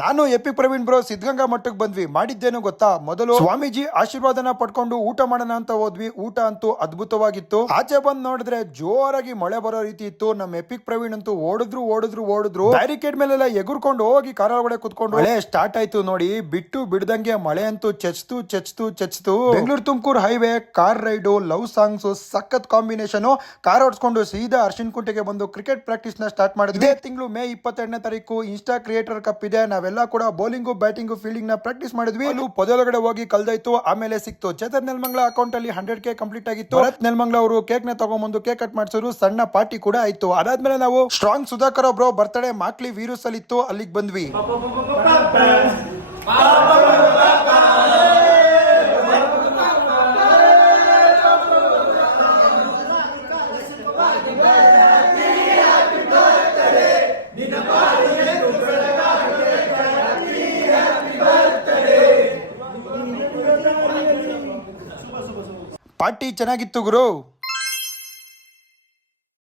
ನಾನು AP Praveen bro Siddaganga ಮಠಕ್ಕೆ ಬಂದ್ವಿ. ಮಾಡಿದ್ದೇನು ಗೊತ್ತಾ, ಮೊದಲು ಸ್ವಾಮೀಜಿ ಆಶೀರ್ವಾದನ ಪಡ್ಕೊಂಡು ಊಟ ಮಾಡೋಣ ಅಂತ ಹೋದ್ವಿ. ಊಟ ಅಂತೂ ಅದ್ಭುತವಾಗಿತ್ತು. ಆಚೆ ಬಂದ್ ನೋಡಿದ್ರೆ ಜೋರಾಗಿ ಮಳೆ ಬರೋ ರೀತಿ ಇತ್ತು. ನಮ್ಮ ಎಪಿಕ್ ಪ್ರವೀಣ್ ಅಂತೂ ಓಡಿದ್ರು ಬ್ಯಾರಿಕೇಡ್ ಮೇಲೆಲ್ಲ ಎಗುರ್ಕೊಂಡು ಹೋಗಿ ಕಾರ್ ಒಳಗಡೆ ಕುತ್ಕೊಂಡು ಮಳೆ ಸ್ಟಾರ್ಟ್ ಆಯ್ತು ನೋಡಿ. ಬಿಟ್ಟು ಬಿಡ್ದಂಗೆ ಮಳೆ ಅಂತೂ ಚಚ್ತು. Bengaluru Tumakuru highway car ride, love songs, ಸಖತ್ ಕಾಂಬಿನೇಷನ್. ಕಾರ್ ಓಡಿಸ್ಕೊಂಡು ಸೀದಾ ಅರ್ಶಿನ್ ಕುಂಟೆಗೆ ಬಂದು ಕ್ರಿಕೆಟ್ ಪ್ರಾಕ್ಟೀಸ್ ನ ಸ್ಟಾರ್ಟ್ ಮಾಡಿದ್ವಿ. ಇದೇ ತಿಂಗಳು ಮೇ 22ನೇ ತಾರೀಕು ಇನ್ಸ್ಟಾ ಕ್ರಿಯೇಟರ್ ಕಪ್ ಇದೆ. ನಾವೆಲ್ಲ ಕೂಡ ಬೌಲಿಂಗು, ಬ್ಯಾಟಿಂಗು, ಫೀಲ್ಡಿಂಗ್ ನ ಪ್ರಾಕ್ಟೀಸ್ ಮಾಡಿದ್ವಿ. ಅಲ್ಲಿ ಪೊದೊಳಗಡೆ ಹೋಗಿ ಕಲ್ದಾಯ್ತು. ಆಮೇಲೆ ಸಿಕ್ತು. ಚೇತನ್ ನೆಲಮಂಗಲ ಅಕೌಂಟ್ ಅಲ್ಲಿ 100K ಕಂಪ್ಲೀಟ್ ಆಗಿತ್ತು. ಭರತ್ ನೆಲಮಂಗಲ ಅವರು ಕೇಕ್ ನ ತಗೊಂಡ್ಬಂದು ಕೇಕ್ ಕಟ್ ಮಾಡಿಸಿದ್ರು. ಸಣ್ಣ ಪಾರ್ಟಿ ಕೂಡ ಆಯ್ತು. ಅದಾದ್ಮೇಲೆ ನಾವು ಸ್ಟ್ರಾಂಗ್ ಸುಧಾಕರ್ ಬ್ರೋ ಬರ್ತ್ಡೇ ಮಾಕ್ಲಿ ವೀರೂಸ್ ಅಲ್ಲಿ ಇತ್ತು, ಅಲ್ಲಿಗೆ ಬಂದ್ವಿ. ಪಾರ್ಟಿ ಚೆನ್ನಾಗಿತ್ತು ಗುರು.